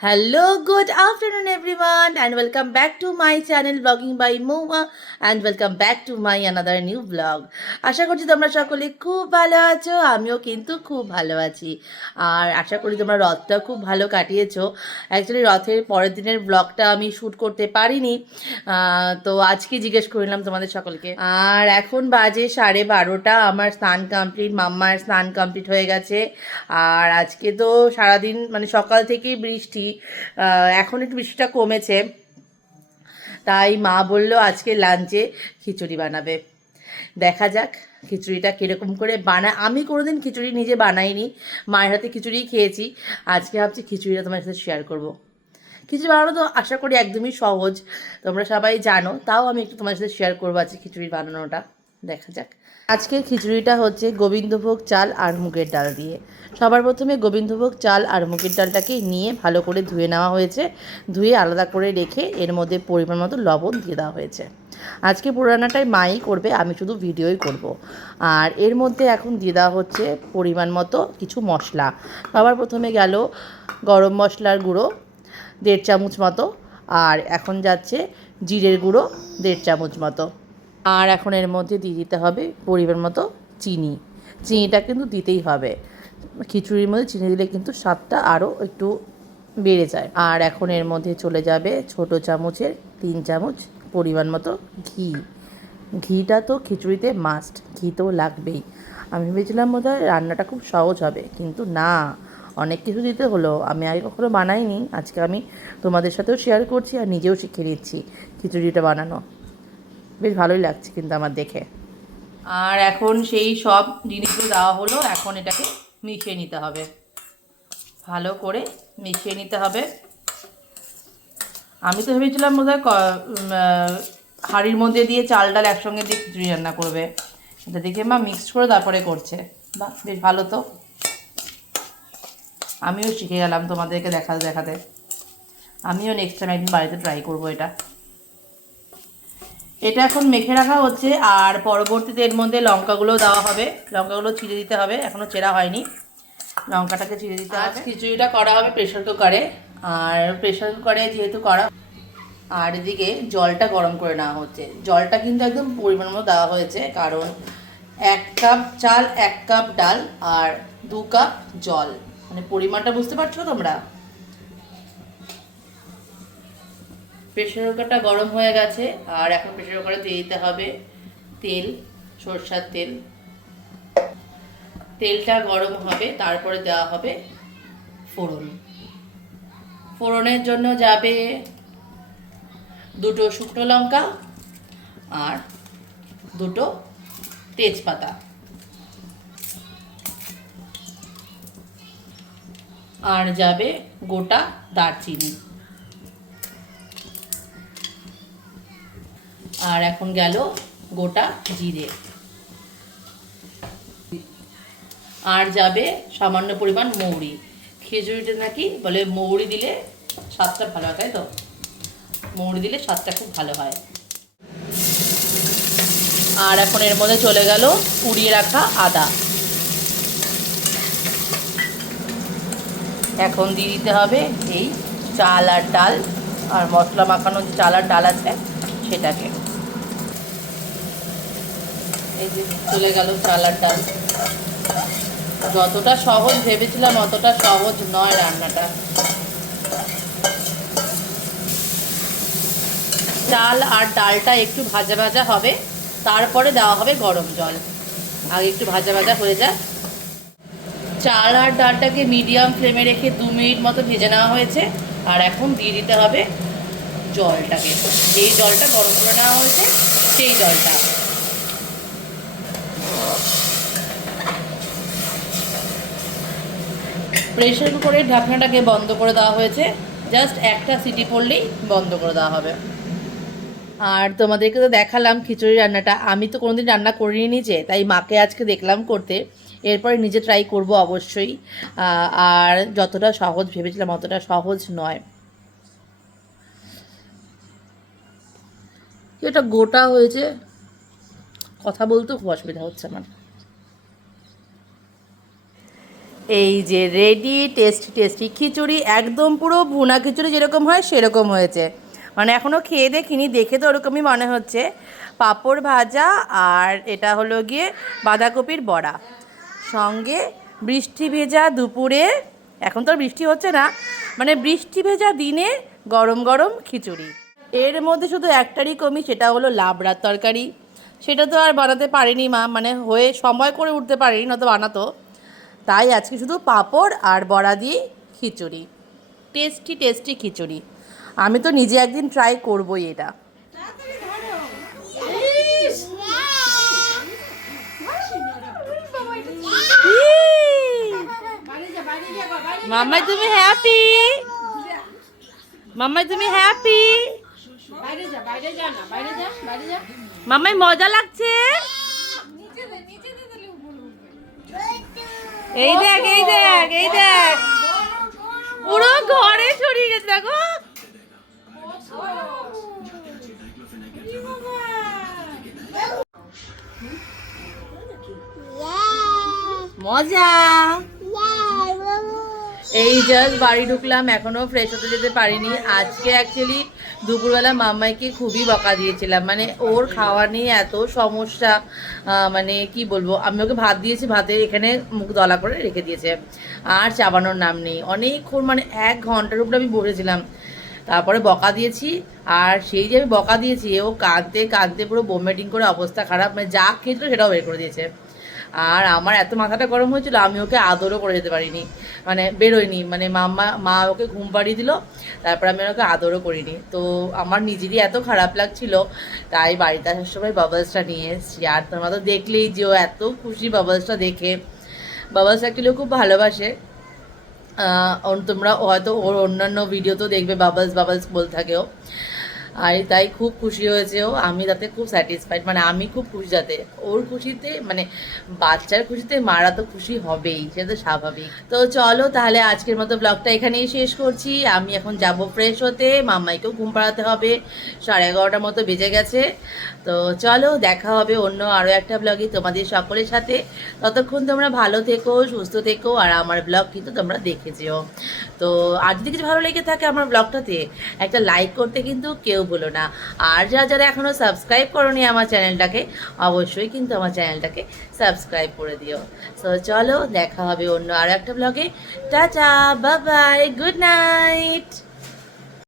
Hello, good afternoon, everyone, and welcome back to my channel Vlogging by Moa, and welcome back to my another new vlog. আশা করছি তোমরা সকলে খুব ভালো আছো, আমিও কিন্তু খুব ভালো আছি। আর আশা করি তোমরা রথটা খুব ভালো কাটিয়েছো। অ্যাকচুয়ালি রথের পরের দিনের ব্লগটা আমি শ্যুট করতে পারিনি, তো আজকে জিজ্ঞেস করলাম তোমাদের সকলকে। আর এখন বাজে 12:30, আমার স্নান কমপ্লিট, মাম্মার স্নান কমপ্লিট হয়ে গেছে। আর আজকে তো সারাদিন মানে সকাল থেকেই বৃষ্টি, এখন একটু বৃষ্টিটা কমেছে, তাই মা বললো আজকে লাঞ্চে খিচুড়ি বানাবে। দেখা যাক খিচুড়িটা কীরকম করে বানায়। আমি কোনোদিন খিচুড়ি নিজে বানাইনি, মায়ের হাতে খিচুড়ি খেয়েছি। আজকে ভাবছি খিচুড়িটা তোমার সাথে শেয়ার করব। খিচুড়ি বানানো তো আশা করি একদমই সহজ, তোমরা সবাই জানো, তাও আমি একটু তোমার সাথে শেয়ার করবো আজকে খিচুড়ি বানানোটা। দেখা যাক। আজকের খিচুড়িটা হচ্ছে গোবিন্দভোগ চাল আর মুগের ডাল দিয়ে। সবার প্রথমে গোবিন্দভোগ চাল আর মুগের ডালটাকে নিয়ে ভালো করে ধুয়ে নেওয়া হয়েছে, ধুয়ে আলাদা করে রেখে এর মধ্যে পরিমাণ মতো লবণ দিয়ে দেওয়া হয়েছে। আজকে পুরো রান্নাটাই মাই করবে, আমি শুধু ভিডিওই করব। আর এর মধ্যে এখন দিয়ে দেওয়া হচ্ছে পরিমাণ মতো কিছু মশলা। সবার প্রথমে গেল গরম মশলার গুঁড়ো 1.5 চামচ মতো, আর এখন যাচ্ছে জিরের গুঁড়ো 1.5 চামচ মতো। আর এখন এর মধ্যে দিয়ে দিতে হবে পরিমাণ মতো চিনি। চিনিটা কিন্তু দিতেই হবে, খিচুড়ির মধ্যে চিনি দিলে কিন্তু স্বাদটা আরও একটু বেড়ে যায়। আর এখন এর মধ্যে চলে যাবে ছোট চামচের 3 চামচ পরিমাণ মতো ঘি। ঘিটা তো খিচুড়িতে মাস্ট, ঘি তো লাগবেই। আমি ভেবেছিলাম বোধহয় রান্নাটা খুব সহজ হবে, কিন্তু না, অনেক কিছু দিতে হলো। আমি আগে কখনো বানাইনি, আজকে আমি তোমাদের সাথেও শেয়ার করছি আর নিজেও শিখে নিচ্ছি খিচুড়িটা বানানো। বেশ ভালোই লাগছে কিন্তু আমার দেখে। আর এখন সেই সব জিনিসগুলো দেওয়া হলো, এখন এটাকে মিশিয়ে নিতে হবে, ভালো করে মিশিয়ে নিতে হবে। আমি তো ভেবেছিলাম বোধহয় হাঁড়ির মধ্যে দিয়ে চাল ডাল একসঙ্গে দিয়ে খিচুড়ি রান্না করবে, এটা দেখে মা মিক্সড করে তারপরে করছে। বাহ, বেশ ভালো তো, আমিও শিখে গেলাম তোমাদেরকে দেখাতে দেখাতে। আমিও নেক্সট টাইম একদিন বাড়িতে ট্রাই করবো এটা। এটা এখন মেখে রাখা হচ্ছে, আর পরবর্তীতে এর মধ্যে লঙ্কাগুলো দেওয়া হবে। লঙ্কাগুলো চিড়ে দিতে হবে, এখনও চেরা হয়নি, লঙ্কাটাকে চিড়ে দিতে হবে। খিচুড়িটা করা হবে প্রেশার কুকারে, আর প্রেশার কুকারে যেহেতু করা, আর এদিকে জলটা গরম করে নেওয়া হচ্ছে। জলটা কিন্তু একদম পরিমাণ মতো দেওয়া হয়েছে, কারণ 1 কাপ চাল 1 কাপ ডাল আর 2 কাপ জল, মানে পরিমাণটা বুঝতে পারছো তোমরা। প্রেশার কুকারটা গরম হয়ে গেছে, আর এখন প্রেশার কুকারে দিয়ে দিতে হবে তেল, সরষার তেল। তেলটা গরম হবে, তারপরে দেওয়া হবে ফোড়ন। ফোড়নের জন্য যাবে 2টো শুকনো লঙ্কা আর 2টো তেজপাতা, আর যাবে গোটা দারচিনি। আর এখন গেল গোটা জিরে, আর যাবে সামান্য পরিমাণ মৌরি। খিচুড়িতে নাকি বলে মৌরি দিলে স্বাদটা ভালো হয়, তাই তো? মৌরি দিলে স্বাদটা খুব ভালো হয়। আর এখন এর মধ্যে চলে গেল কুড়িয়ে রাখা আদা। এখন দিয়ে দিতে হবে এই চাল আর ডাল, আর মশলা মাখানো যে চাল আর ডাল আছে সেটাকে। এই যে চলে গেল চাল আর ডাল। যতটা সহজ ভেবেছিলাম অতটা সহজ নয় রান্নাটা। চাল আর ডালটা একটু ভাজা ভাজা হবে, তারপরে দেওয়া হবে গরম জল। আগে একটু ভাজা ভাজা হয়ে যায়। চাল আর ডালটাকে মিডিয়াম ফ্লেমে রেখে 2 মিনিট মতো ভেজে নেওয়া হয়েছে, আর এখন দিয়ে দিতে হবে জলটাকে। যেই জলটা গরম করে নেওয়া হয়েছে সেই জলটা। প্রেশার কুকারের ঢাকনাটাকে বন্ধ করে দেওয়া হয়েছে, জাস্ট একটা সিটি পড়লেই বন্ধ করে দেওয়া হবে। আর তোমাদেরকে তো দেখালাম খিচুড়ি রান্নাটা, আমি তো কোনোদিন রান্না করিনি নিজে, তাই মাকে আজকে দেখলাম করতে, এরপরে নিজে ট্রাই করব অবশ্যই। আর যতটা সহজ ভেবেছিলাম অতটা সহজ নয়। এটা গোটা হয়েছে, কথা বলতেও খুব অসুবিধা হচ্ছে আমার। এই যে রেডি টেস্টি টেস্টি খিচুড়ি, একদম পুরো ভুনা খিচুড়ি যেরকম হয় সেরকম হয়েছে। মানে এখনও খেয়ে দেখিনি, দেখে তো ওরকমই মনে হচ্ছে। পাঁপড় ভাজা আর এটা হলো গিয়ে বাঁধাকপির বড়া, সঙ্গে বৃষ্টি ভেজা দুপুরে, এখন তো আর বৃষ্টি হচ্ছে না, মানে বৃষ্টি ভেজা দিনে গরম গরম খিচুড়ি। এর মধ্যে শুধু একটারই কমি, সেটা হলো লাবড়ার তরকারি। সেটা তো আর বানাতে পারেনি মা, মানে হয়ে সময় করে উঠতে পারেনি, নয়তো বানাতো। তাই আজকে শুধু পাঁপড় আর বড়া দিয়ে খিচুড়ি, টেস্টি টেস্টি খিচুড়ি। আমি তো নিজে একদিন ট্রাই করবই এটা। মাম্মাই তুমি হ্যাপি? মাম্মাই তুমি হ্যাপি? মাম্মাই মজা লাগছে? এই দেখ এই দেখ এই দেখ, পুরো ঘরে ছড়িয়ে গেছে দেখো। মজা। এই জাস্ট বাড়ি ঢুকলাম, এখনও ফ্রেশ হতে যেতে পারিনি। আজকে অ্যাকচুয়ালি দুপুরবেলা মাম্মাইকে খুবই বকা দিয়েছিলাম, মানে ওর খাওয়া নিয়ে এত সমস্যা। মানে কি বলবো, আমি ওকে ভাত দিয়েছি, ভাতে এখানে মুখ দলা করে রেখে দিয়েছে, আর চাবানোর নাম নেই। অনেকক্ষণ মানে 1 ঘন্টার উপরে আমি বসেছিলাম, তারপরে বকা দিয়েছি। আর সেই যে আমি বকা দিয়েছি, ও কাঁদতে কাঁদতে পুরো বমিটিং করে অবস্থা খারাপ, মানে যা খেয়েছিল সেটাও বের করে দিয়েছে। আর আমার এত মাথাটা গরম হয়েছিল, আমি ওকে আদরও করে যেতে পারিনি, মানে বেরোয়নি, মানে মা ওকে ঘুম পাড়িয়ে দিল, তারপর আমি ওকে আদরও করিনি। তো আমার নিজেরই এত খারাপ লাগছিল, তাই বাড়িতে আসার সময় বাবলসটা নিয়ে এসেছি। আর তোমরা তো দেখলেই যে ও এত খুশি বাবলসটা দেখে। বাবলস অ্যাকচুয়ালি খুব ভালোবাসে। তোমরা হয়তো ওর অন্যান্য ভিডিও তো দেখবে, বাবলস বাবলস বলতে থাকেও। আর তাই খুব খুশি হয়েছে ও, আমি তাতে খুব স্যাটিসফাইড, মানে আমি খুব খুশি যাতে ওর খুশিতে, মানে বাচ্চার খুশিতে মারা তো খুশি হবেই, সেটা তো স্বাভাবিক। তো চলো তাহলে আজকের মতো ব্লগটা এখানেই শেষ করছি। আমি এখন যাব ফ্রেশ হতে, মাম্মাইকেও ঘুম পাড়াতে হবে, 11:30 মতো বেজে গেছে। তো চলো দেখা হবে অন্য আরও একটা ব্লগে তোমাদের সকলের সাথে। ততক্ষণ তোমরা ভালো থেকো, সুস্থ থেকো, আর আমার ব্লগ কিন্তু তোমরা দেখে যেও। তো আর যদি কিছু ভালো লেগে থাকে আমার ব্লগটাতে, একটা লাইক করতে কিন্তু কেউ ভুলো না। আর যারা এখনও সাবস্ক্রাইব করোনি আমার চ্যানেলটাকে, অবশ্যই কিন্তু আমার চ্যানেলটাকে সাবস্ক্রাইব করে দিও। সো চলো দেখা হবে অন্য আরও একটা ব্লগে। Tata, bye bye, good night.